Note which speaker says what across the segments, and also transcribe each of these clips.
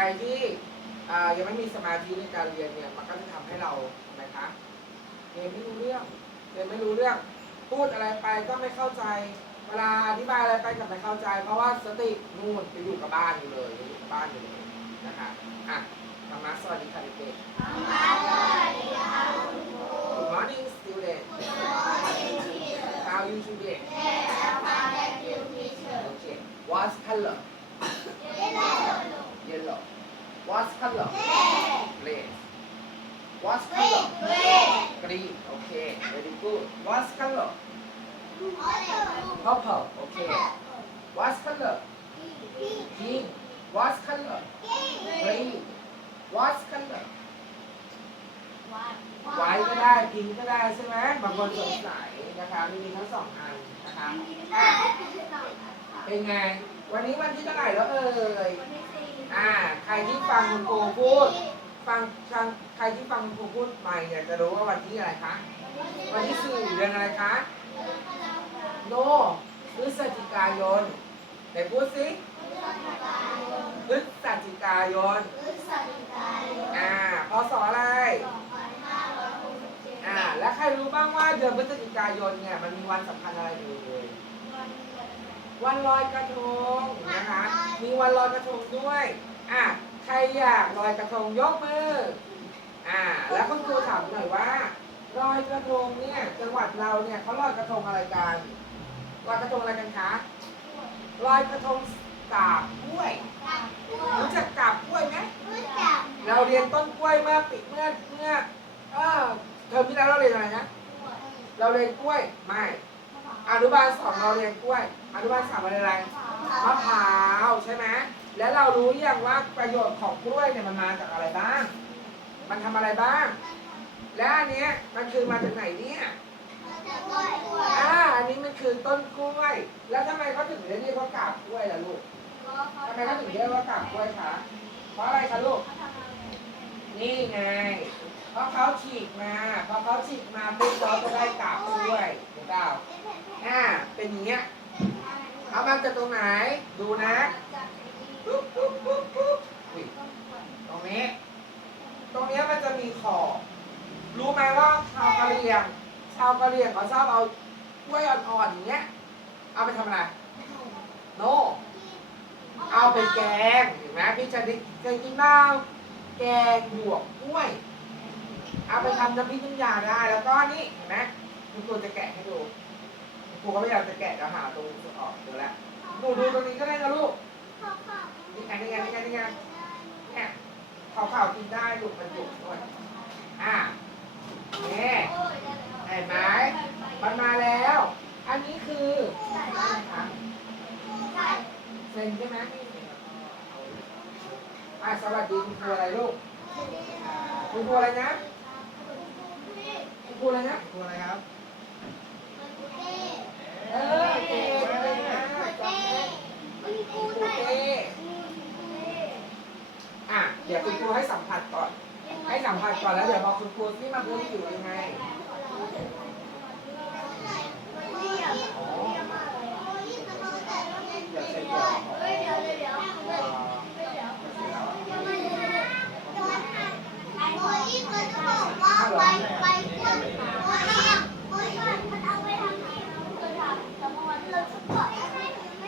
Speaker 1: ใครที่อ่ายังไม่มีสมาธิในการเรียนเนี่ยมันก็จะทำให้เราทำไมคะเรียนไม่รู้เรื่องเรียนไม่รู้เรื่อง พูดอะไรไปก็ไม่เข้าใจ เวลาอธิบายอะไรไปก็ไม่เข้าใจ เพราะว่าสตินู่นไปอยู่กับบ้านอยู่เลยอยู่กับบ้านอยู่เลยนะคะอะธรรมะสวัสดีค่ะเด็กๆ Good morning student How you today Okay What color Yellow What color Red What color Green Okay very good What color Purple Okay What color Pink What color Green What color ไว้ก็ได้พิงก็ได้ใช่ไหมบางคนสงสัยนะคะมีทั้งสองอันนะคะอะเป็นไง วันนี้วันที่เท่าไหร่แล้วเอ่ย อ่าใครที่ฟังคุณครูพูด ฟังฟังใครที่ฟังคุณครูพูดใหม่เนี่ยจะรู้ว่าวันที่อะไรคะวันที่สี่เดือนอะไรคะโนพฤศจิกายนไหนพูดสิพฤศจิกายนอ่าพศอะไรอ่าแล้วใครรู้บ้างว่าเดือนพฤศจิกายนเนี่ยมันมีวันสำคัญอะไรอยู่เลย วันลอยกระทงนะคะ มีวันลอยกระทงด้วยอะใครอยากลอยกระทงยกมืออ่า แล้วคุณครูถามหน่อยว่าลอยกระทงเนี่ยจังหวัดเราเนี่ยเขาลอยกระทงอะไรกันลอยกระทงอะไรกันคะลอยกระทงกาบกล้วยรู้จักกาบกล้วยไหมเราเรียนต้นกล้วยเมื่อปีเมื่อเมื่อเออเทอมที่แล้วเราเรียนอะไรนะเราเรียนกล้วยไม่ อนุบาลสองเราเรียนกล้วย อนุบาลสามเราเรียนอะไรมะพร้าวใช่ไหมแล้วเรารู้ยังว่าประโยชน์ของกล้วยเนี่ยมันมาจากอะไรบ้าง มันทำอะไรบ้าง และอันเนี้ยมันคือมาจากไหนเนี่ยอ่าอันนี้มันคือต้นกล้วย แล้วทำไมเขาถึงเรียกว่ากาบกล้วยล่ะลูกทำไมเขาถึงเรียกว่ากาบกล้วยคะเพราะอะไรคะลูก นี่ไง เพราะเขาฉีกมา พอเขาฉีกมาปุ๊บเราจะได้กาบด้วยถูกเปล่า อ่าเป็นอย่างเงี้ยเอามาจากตรงไหน ดูนะปุ๊บปุ๊บปุ๊บปุ๊บอุ๊ยตรงนี้ ตรงนี้มันจะมีขอบรู้ไหมว่าชาวกะเหรี่ยง ชาวกะเหรี่ยงเขาชอบเอากล้วยอ่อนๆอย่างเงี้ย เอาไปทำอะไรโนเอาไปแกงเห็นไหมพี่ชนิดเคยกินบ้างแกงหยวกกล้วย เอาไปทำน้ำพริกน้ำยาได้ แล้วก็นี่เห็นไหมคุณครูจะแกะให้ดู รูก็ไม่อยากจะแกะจะหาตรงนี้ออกเดี๋ยวละหนูดูตรงนี้ก็ได้นะลูกนี่ไงนี่ไงนี่ไงนี่ไงเนี่ยขาวๆกินได้ลูกมันหยุกด้วยอะนี่เห็นไหมมันมาแล้ว อันนี้คืออะไรคะเซนใช่ไหมอะสวัสดีคุณครูอะไรลูกคุณครูอะไรนะคุณครูอะไรนะ
Speaker 2: ครูอะไรครับ
Speaker 1: เออเก่งเลยนะคุณครูเต้อะเดี๋ยวคุณครูให้สัมผัสก่อน ให้สัมผัสก่อนแล้วเดี๋ยวบอกคุณครูที่มาพูดอยู่ยังไง
Speaker 2: อย่าเซ็นก่อน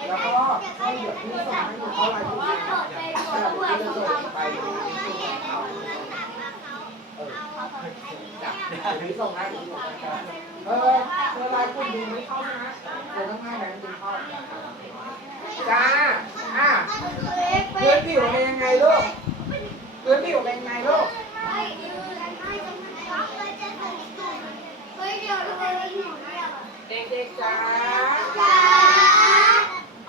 Speaker 1: แล้วก็ให้เดี๋ยวพี่ส่งให้หนูเท่าไหร่ทุกอย่างแล้วเดี๋ยวพี่จะส่งไปเออจ้ะเดี๋ยวพี่ส่งให้หนูส่งให้เออเธอไลน์คุณดูไม่เข้าใช่ไหมเธอต้องให้แบงค์ดูเข้าจ้า อะ พื้นผิวเป็นยังไงลูกพื้นผิวเป็นยังไงลูกเด็กๆจ้า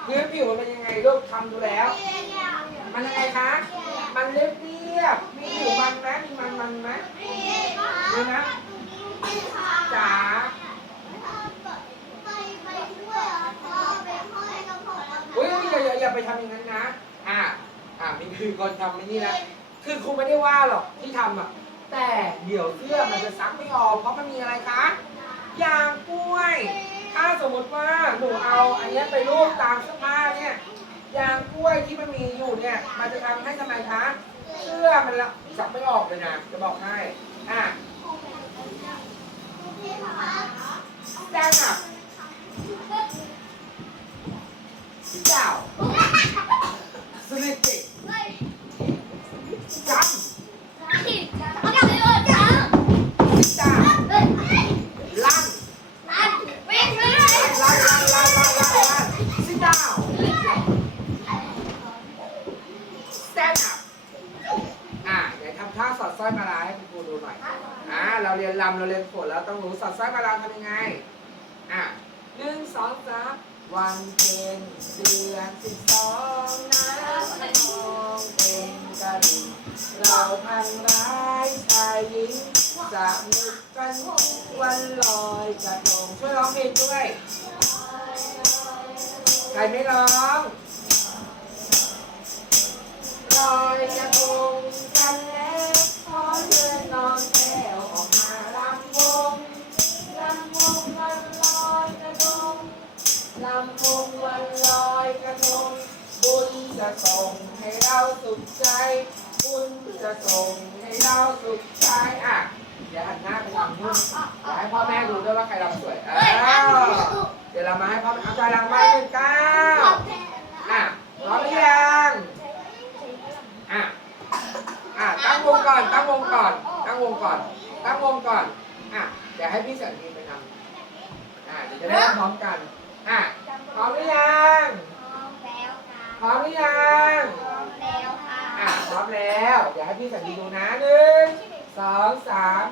Speaker 1: พื้นผิวมันเป็นยังไงลูกทำดูแล้ว มันยังไงคะ มันเรียบเรียบๆมีผิวมันไหมมีมันมันไหมมีนะจ๋าอุ้ยอย่าอย่าอย่าไปทำอย่างนั้นนะ อะอะมีคือคนทำไม่นี่นะคือครูไม่ได้ว่าหรอกที่ทำอะ แต่เดี๋ยวเสื้อมันจะซักไม่ออกเพราะมันมีอะไรคะยางกล้วย ถ้าสมมติว่าหนูเอาอันเนี้ยไปรูปตามเสื้อผ้าเนี่ยยางกล้วยที่มันมีอยู่เนี่ย มันจะทำให้ทำไมคะเสื้อมันละจับไม่ออกเลยนะจะบอกให้อะ สนิทจิตจังจ้าลั่นลั่นลั่นลั่น
Speaker 3: ลั่นลั่น
Speaker 1: ลั่น sit down stand up อ่าเดี๋ยวทำท่าสอดสร้อยมาลาให้คุณครูดูหน่อยอ่าเราเรียนลำเราเรียนโขนแล้วต้องรู้สอดสร้อยมาลาทำยังไงอ่าหนึ่งสองสาม วันเพ็ญเดือนสิบสองน้ำพนองเต็มกะลิ่งเราพันร้ายชายหญิงสนุกกันวันลอยกระทงช่วยร้องเพลงด้วย ใครไม่ร้องลอยกระทงกันแล้วขอเชิญน้องำวงวันลอยกระทงบุญจะส่งให้เราสุขใจ บุญจะส่งให้เราสุขใจอะเดี๋ยวหันหน้าไปทางนู้นเดี๋ยวให้พ่อแม่ดูด้วยว่าใครรำสวยอ้าวเดี๋ยวเรามาให้พ่อแม่เอาใจรำมาหนึ่งเก้าอะพร้อมหรือยังอะอะตั้งวงก่อนตั้งวงก่อน ตั้งวงก่อน ตั้งวงก่อนอะเดี๋ยวให้พี่สันทีไปทำอะเดี๋ยวจะได้พร้อมกันอะ พร้อมหรือยังพร้อมหรือยังอะพร้อมแล้วเดี๋ยวให้พี่สันทีดูนะหนึ่งสองสาม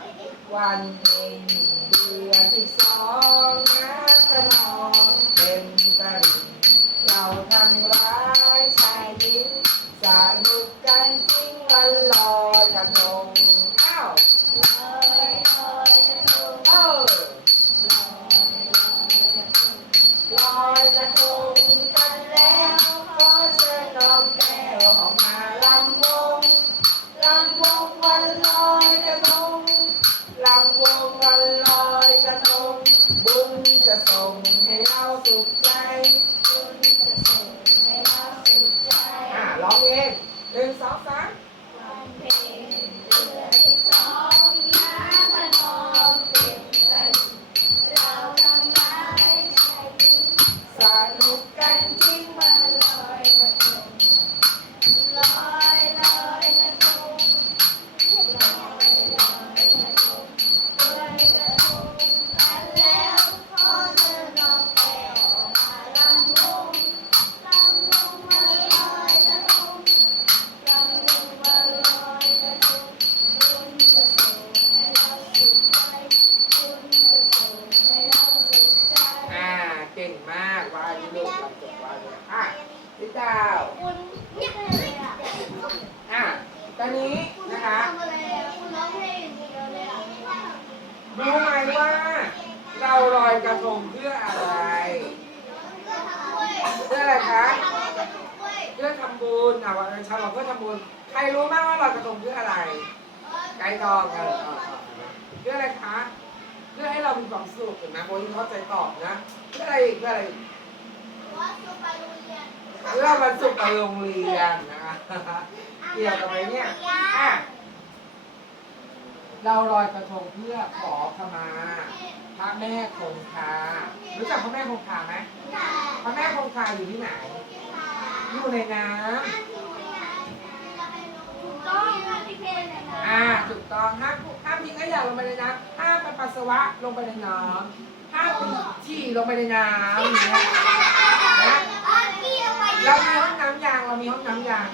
Speaker 1: วันเพ็ญเดือนสิบสองน้ำกระนองเต็มตลิ่งเราทำร้ายชายหญิงสนุกกันจริงวันลอยกระทง off. พี่ดาวอะตอนนี้นะคะรู้ไหมว่าเราลอยกระทงเพื่ออะไร เพื่ออะไรคะ เพื่อทำบุญอะวันชาวเราเพื่อทำบุญ ใครรู้บ้างว่าลอยกระทงเพื่ออะไร ไก่ทองเออเออเออเพื่ออะไรคะ เพื่อให้เรามีความสุขเห็นไหมโบยิ่งเข้าใจตอบนะ เพื่ออะไรอีกเพื่ออะไรอีก เพื่อวันศุกร์ไปโรงเรียนนะคะเกี่ยวกับไหมเนี่ยอะเราลอยกระทงเพื่อขอขมาพระแม่คงคารู้จักพระแม่คงคาไหมพระแม่คงคาอยู่ที่ไหน อยู่ในน้ำอ่าถูกต้องห้ามห้ามทิ้งขยะลงไปในน้ำห้ามไปปัสสาวะลงไปในน้ำห้ามไปฉี่ลงไปในน้ำอย่างเงี้ยนะ เรามีห้องน้ำยางเรามีห้องน้ำยาง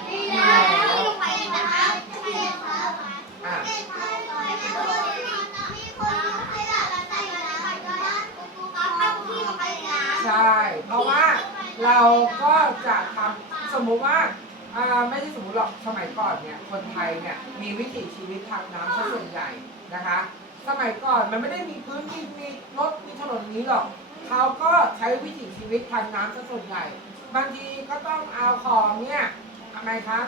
Speaker 1: อ่าใช่ เพราะว่าเราก็จะทำสมมุติว่าอ่าไม่ใช่สมมติหรอกสมัยก่อนเนี่ยคนไทยเนี่ยมีวิถีชีวิตทางน้ำซะส่วนใหญ่นะคะ สมัยก่อนมันไม่ได้มีพื้นที่มีรถมีถนนนี้หรอกเขาก็ใช้วิถีชีวิตทางน้ำซะส่วนใหญ่ บางทีก็ต้องเอาของเนี่ยทำไมครับ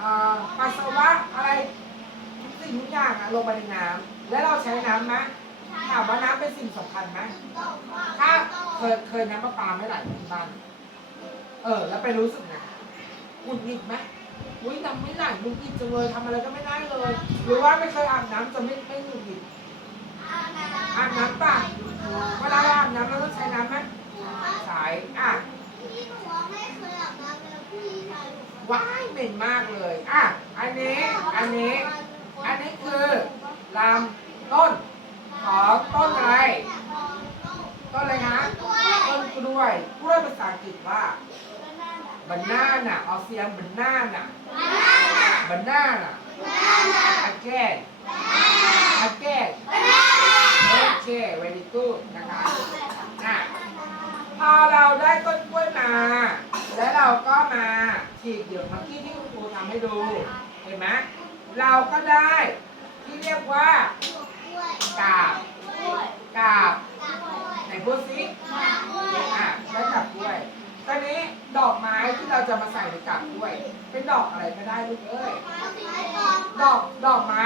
Speaker 1: อ่าปัสสาวะอะไรทุกสิ่งทุกอย่างอะลงไปในน้ำแล้วเราใช้น้ำไหมถามว่าน้ำเป็นสิ่งสำคัญไหมถ้าเคยเคยน้ำประปาไม่ไหลที่บ้านเออ แล้วไปรู้สึกไงหงุดหงิดไหมอุ้ยนำไม่ไหลหงุดหงิดจังเลยทำอะไรก็ไม่ได้เลย หรือว่าไม่เคยอาบน้ำจะไม่ไม่หงุดหงิดอาบน้ำป่ะเวลาเราอาบน้ำเราต้องใช้น้ำไหมใช้อะ
Speaker 2: พี่หนูว่าไม่เคยอาบน้ำเลยพี่ชายหนู
Speaker 1: ว้ายเหม็นมากเลย อะ อันนี้ อันนี้ อันนี้คือลำต้น ของต้นอะไร ต้นอะไรคะต้นกล้วย กล้วยภาษาอังกฤษว่า banana ออกเสียง banana banana again again โอเค very good นะคะอะพอเราได้ต้นกล้วยมา แล้วเราก็มาฉีกเหยือกเมื่อกี้ที่คุณครูทำ ให้ดู เห็นไหมเราก็ได้ที่เรียกว่ากาบกาบไหนพูดสิอะได้กาบกล้วยตอนนี้ดอกไม้ที่เราจะมาใส่ในกาบกล้วย เป็นดอกอะไรก็ได้ลูกเอ้ยดอกดอกไม้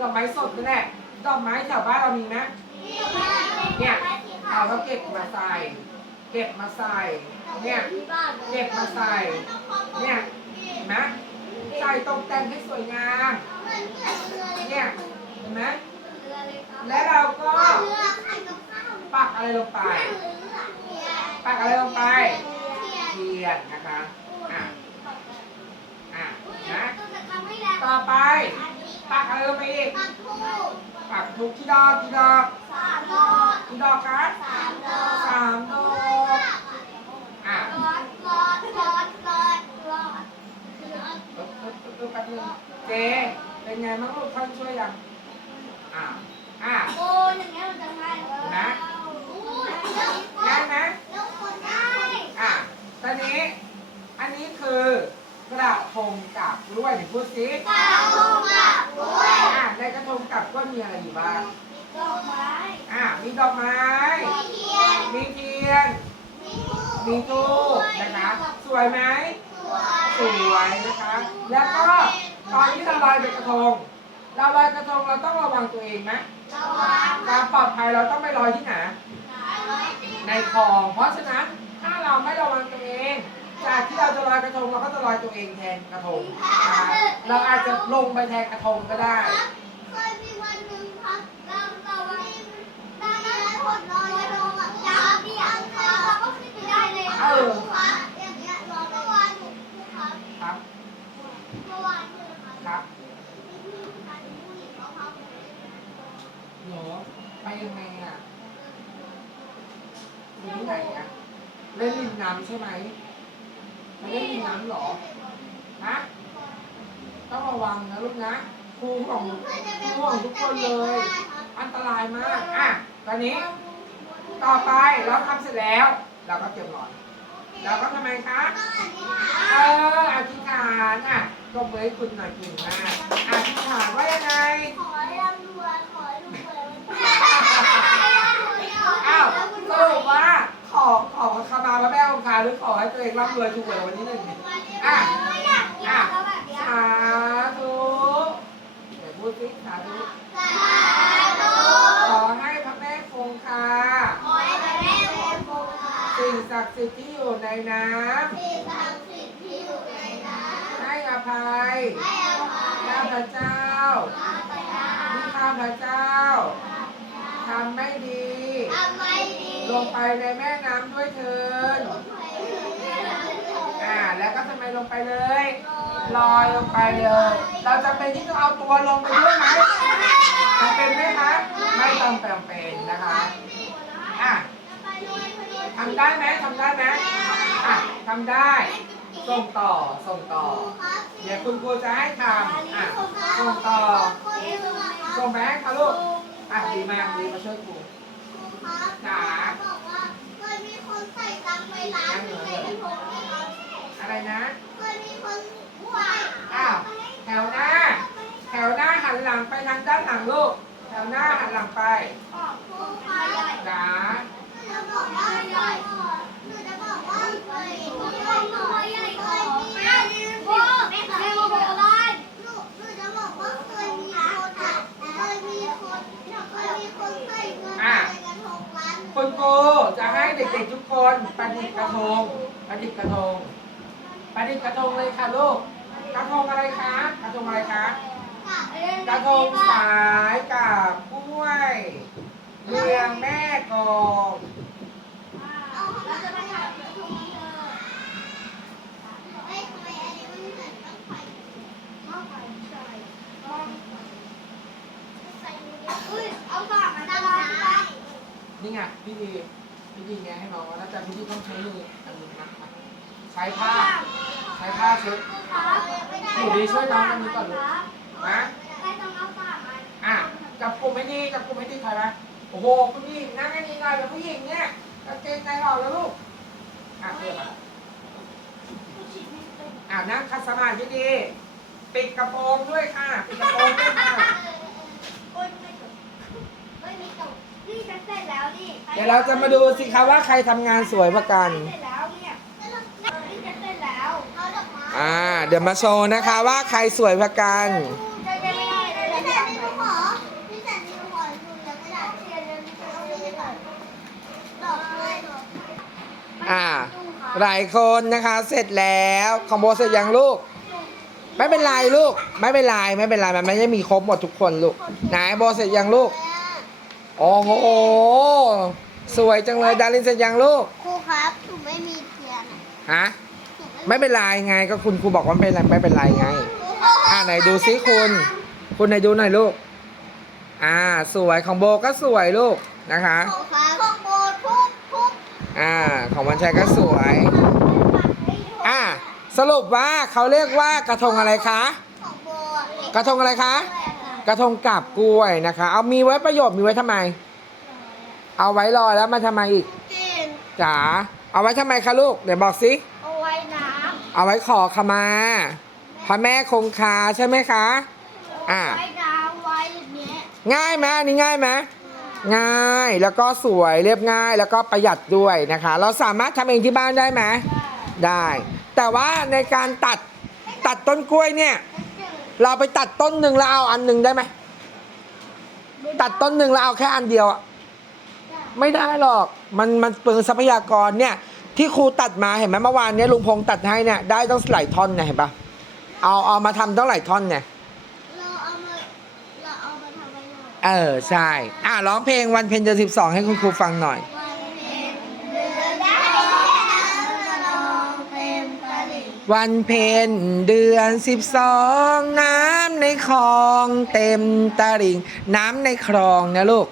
Speaker 1: ดอกไม้สดนั่นแหละดอกไม้แถวบ้านเรามีไหมเนี่ยเราก็เก็บมาใส่ เก็บมาใส่ เนี่ย เก็บมาใส่ เนี่ยเห็นไหม ใส่ตกแต่งให้สวยงามเนี่ยเห็นไหมและเราก็ปักอะไรลงไป ปักอะไรลงไปเทียนนะคะอะอะนะต่อไป ปักอะไรลงไปอีกปักทุกที่ดอกที่ดอกที่ดอกคะสามดอกอะปึ๊บ ปึ๊บปึ๊บปึ๊บแป๊บนึงเจเป็นไงบ้างลูกท่านช่วยยังอะอะง่ายไหมอะตอนนี้ อันนี้คือกระทงกับกล้วยไหนพูดสิอะในกระทงกับกล้วยมีอะไรอยู่บ้างอะมีดอกไม้ มีเทียน มีทูบนะคะ สวยไหม สวยนะคะ แล้วก็ตอนที่เราลอยเป็นกระทง เราลอยกระทงเราต้องระวังตัวเองนะการปลอดภัยเราต้องไม่ลอยที่ไหน ในคลอง เพราะฉะนั้นถ้าเราไม่ระวังตัวเอง จากที่เราจะลอยกระทงเราก็จะลอยตัวเองแทนกระทงนะคะเราอาจจะลงไปแทนกระทงก็ได้
Speaker 2: เคยมีวันหนึ่งครับเราเราที่ได้ได้ผลลอยกระทงอะยาวเดียวเราก็ขึ้นไปได้เลยครับอย่างเงี้ยรอเมื่อวานหนูครับ
Speaker 1: ครับ
Speaker 2: เมื่อวานคือครับ
Speaker 1: ครับ
Speaker 2: มีผู้ชายผู้หญิงเขาครับ
Speaker 1: หนูไปยังไงอะอยู่ที่ไหนอะ เล่นริมน้ำใช่ไหมมาเล่นริมน้ำเหรอฮะต้องระวังนะลูกนะครูของครูของทุกคนเลย อันตรายมากอะตอนนี้ต่อไปเราทำเสร็จแล้ว เราก็เตรียมนอนเราก็ทำไมคะเอออธิษฐานอะตบมือให้คุณหน่อยเก่งมากอธิษฐานว่ายังไง
Speaker 2: ขอให้ร่ำรวยขอให้รวย
Speaker 1: อ้าวสรุปว่า ขอขอขมาพระแม่องคารหรือขอให้ตัวเองร่ำรวยถูกหวยวันที่หนึ่งอะอะสาธุเดี๋ยวพูดสิสาธุขอให้พระแม่คงคาสิ่งศักดิ์สิทธิ์ที่อยู่ในน้ำให้อภัยข้าพเจ้าที่ข้าพเจ้าทำไม่ดี ลงไปในแม่น้ำด้วยเถินอ่า แล้วก็ทำไมลงไปเลย ลอยลงไปเลย เราจำเป็นที่ต้องเอาตัวลงไปด้วยไหมจำเป็นไหมคะ ไม่จำเป็นนะคะ อะทำได้ไหมทำได้ไหมอะทำได้ ส่งต่อ ส่งต่อ เดี๋ยวคุณครูจะให้ทำอะ ส่งต่อ ส่งไปให้เขาลูก อะดีมากดีมาช่วยครู
Speaker 2: จ๋าบอกว่าเคยมีคนใส่ตังค์ไปร้านหนึ่งในกระทงไหมครับ
Speaker 1: อะไรนะ
Speaker 2: เคยมีคนใส่
Speaker 1: อ้าวแถวหน้า แถวหน้าหันหลังไปทางด้านหลังลูก แถวหน้าหันหลังไป
Speaker 2: ครูคะห
Speaker 1: จ๋า
Speaker 2: นูจะบอกว่าหนูจะบอกว่าเคยมีคนใส่ตัวใหญ่กว่าแม่โบ้แม่แม่โบ้บ้านหนูหนูจะบอกว่าเคยมีคนอะเคยมีคนเคยมีคนใส่เงินในกระทงร้าน
Speaker 1: คุณครูจะให้เด็กๆทุกคนประดิษฐ์กระทงประดิษฐ์กระทงประดิษฐ์กระทงเลยค่ะลูกกระทงอะไรคะกระทงอะไรคะกระทงสายกับกล้วยเรียงแม่กอง
Speaker 2: เราจะมาทำกระทงเธอเฮ้ยทำไมอันนี้มันเหมือนต้องไฟหม้อไฟใช่หม้อไฟอุ้ยเอาฝากมันจะร้อนไป
Speaker 1: นี่ไงพี่ดีพี่ดีไงให้น้องแล้วแต่พี่ดีต้องใช้มืออันนี้นะใช้ผ้าใช้ผ้าเช็ดอยู่ดีช่วยน้องอันนี้ก่อนลูกนะ
Speaker 2: ได้ต้องเอาฝากมัน
Speaker 1: อะจับกลุ่มให้ดีจับกลุ่มให้ดีถอยมาโอ้โหคุณหญิงนั่งให้ดีหน่อยเป็นผู้หญิงเนี่ยกางเกงในออกแล้วลูกอะเพื่อนมาอะนั่งคัดสมาธิดีปิดกระโปรงด้วยค่ะปิดกระโปรงด้วยค่ะ
Speaker 2: โอ้ยไม่ตก ไม่มีตกนี่จะเสร็จแล้วนี่
Speaker 1: เดี๋ยวเราจะมาดูสิคะว่าใครทำงานสวยกว่ากัน
Speaker 2: เสร็จแล้วเนี่ยนี่จะเสร็จแล้วเอาดอกไม้
Speaker 1: อ่า เดี๋ยวมาโชว์นะคะว่าใครสวยกว่ากัน
Speaker 2: จะไม่ได้เลยพี่แสนนี่หนูขอพี่แสนนี่หนูขอหนูยังไม่ได้เทียนเลยเอาไปก่อนดอกเลย
Speaker 1: อ่า หลายคนนะคะเสร็จแล้วของโบเสร็จยังลูก ไม่เป็นไรลูก ไม่เป็นไรไม่เป็นไรมันไม่ได้มีครบหมดทุกคนลูก ไหนโบเสร็จยังลูก โอ้โห สวยจังเลย ดารินเสร็จยังลูก
Speaker 2: ครูครับหนูไม่มีเทียน
Speaker 1: ฮะไม่เป็นไรไง ก็คุณครูบอกว่าไม่เป็นไรไม่เป็นไรไง อ่าไหนดูซิคุณ คุณไหนดูหน่อยลูก อ่า สวยของโบก็สวยลูกนะคะ
Speaker 2: ครูครับของโบทุกทุก
Speaker 1: อ่า ของวันชัยก็สวย อ่า สรุปว่าเขาเรียกว่ากระทงอะไรคะ
Speaker 2: ของโบ
Speaker 1: กระทงอะไรคะ กระทงกับกล้วยนะคะ เอามีไว้ประโยชน์มีไว้ทำไม เอาไว้รอแล้วมาทำไมอีก
Speaker 2: กิน
Speaker 1: จ๋าเอาไว้ทำไมคะลูกเดี๋ยวบอกสิ
Speaker 2: เอาไว้น้
Speaker 1: เอาไว้ขอขมาพระแม่คงคาใช่ไหมคะำอ่า
Speaker 2: ไว้น้ำไว้อย่างเงี้ย
Speaker 1: ง่ายไหมอันนี้ง่ายไหมง่ายแล้วก็สวยเรียบง่ายแล้วก็ประหยัดด้วยนะคะ เราสามารถทำเองที่บ้านได้ไหมได้ แต่ว่าในการตัดตัดต้นกล้วยเนี่ย เราไปตัดต้นหนึ่งแล้วเอาอันหนึ่งได้ไหม ตัดต้นหนึ่งแล้วเอาแค่อันเดียวอะไม่ได้หรอก มันมันเปลืองทรัพยากรเนี่ย ที่ครูตัดมาเห็นไหมเมื่อวานเนี้ยลุงพงษ์ตัดให้เนี่ยได้ต้องหลายท่อนเนี่ยเห็นปะเอาเอามาทำต้องหลายท่อนเนี่ย
Speaker 2: เราเอามาเราเอามาทำไว้หน่อย
Speaker 1: เออใช่ อะร้องเพลงวันเพ็ญเดือนสิบสองให้คุณครูฟังหน่อย
Speaker 2: วันเพ็ญเดือนเดื
Speaker 1: อนสิบสองน้ำในคลองเต็มตลิ่งน้ำในคลองนะลูก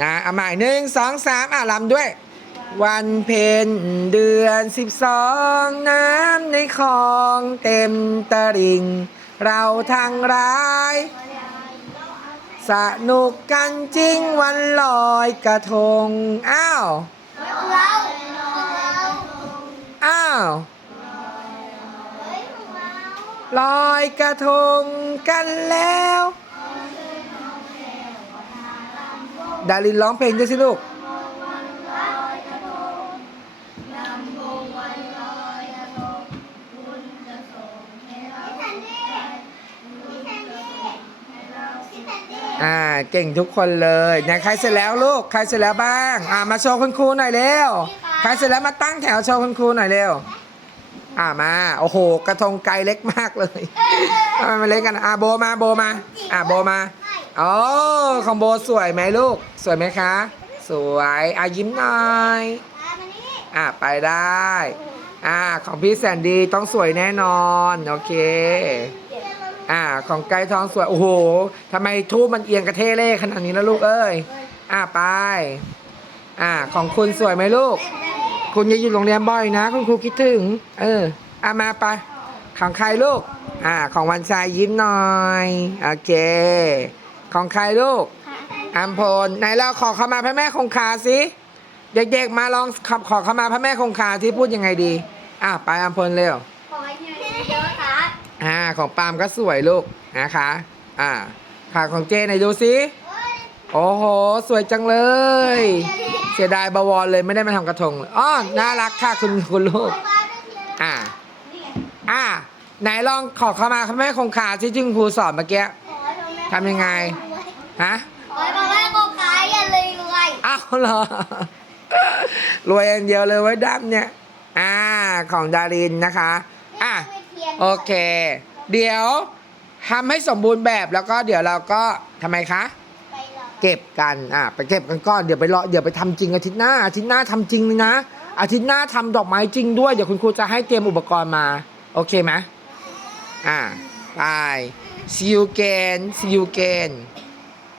Speaker 1: นะเอาใหม่หนึ่งสองสามอะลำด้วย วันเพ็ญเดือนสิบสองน้ำในคลองเต็มตลิ่งเราทางร้าย สนุกกันจริงวันลอยกระทง อ้าว อ้าว ลอยกระทงกันแล้ว ดารินร้องเพลงด้วยสิลูก
Speaker 2: พี่แซนดี้พี่แซนดี้พี่แซนดี้
Speaker 1: อ่าเก่งทุกคนเลยนะใครเสร็จแล้วลูก ใครเสร็จแล้วบ้าง อ่ามาโชว์คุณครูหน่อยเร็ว ใครเสร็จแล้วมาตั้งแถวโชว์คุณครูหน่อยเร็ว อ่ามา โอ้โห กระทงไกลเล็กมากเลยทำไมมันเล็กกันอ่าโบมาโบมา อ่าโบมา
Speaker 2: ไม่
Speaker 1: อ๋อของโบสวยไหมลูก สวยไหมคะ สวยอะยิ้มหน่อยอะไปได้ อ่าของพี่แสนดีต้องสวยแน่นอน โอเค อ่าของไก่ทองสวย โอ้โหทำไมทูบมันเอียงกระเทเล่ขนาดนี้นะลูกเอ้ย อ่าไป อ่าของคุณสวยไหมลูก คุณอย่าอยู่โรงเรียนบ่อยนะ คุณครูคิดถึง เอออะมาไปของใครลูก อ่า ของวันชายยิ้มหน่อย โอเค ของใครลูกอัมพลไหนเราขอเข้ามาพระแม่คงคาสิเด็กๆมาลองขอขอเข้ามาพระแม่คงคาที่พูดยังไงดี อะไปอัมพลเร็ว
Speaker 2: ขอให้เงินเยอะครับ
Speaker 1: อ่า ของปาล์มก็สวยลูกนะคะ อ่าค่ะของเจไหนดูสิ
Speaker 2: เฮ้ย
Speaker 1: โอ้โห สวยจังเลย เสียดายบวรเลยไม่ได้มาทำกระทงเลยอ้อน่ารักค่ะคุณคุณลูก
Speaker 2: มาได้เลย
Speaker 1: อ่า
Speaker 2: นี่ไง
Speaker 1: อ่า ไหนลองขอเข้ามาพระแม่คงคาที่จึงครูสอนเมื่อกี้
Speaker 2: ขอให้พ่อแม่
Speaker 1: ทำยังไง ฮะ
Speaker 2: ขอให้พ่อแม่โกกายอย่าเลยรวย
Speaker 1: อ้าวเหรอ รวยอย่างเดียวเลยไว้ดั้มเนี่ย อ่า ของดารินนะคะ
Speaker 2: นี่
Speaker 1: อะ
Speaker 2: ไม่ต้องไปทียน
Speaker 1: โอเค เดี๋ยวทำให้สมบูรณ์แบบแล้วก็เดี๋ยวเราก็ทำไมคะ
Speaker 2: ไปรอ
Speaker 1: เก็บกันอ่าไปเก็บกันก่อนเดี๋ยวไปรอเดี๋ยวไปทำจริงอาทิตย์หน้าอาทิตย์หน้าทำจริงเลยนะอาทิตย์หน้าทำดอกไม้จริงด้วยเดี๋ยวคุณครูจะให้เตรียมอุปกรณ์มาโอเคไหมอ่าไป see you again see you again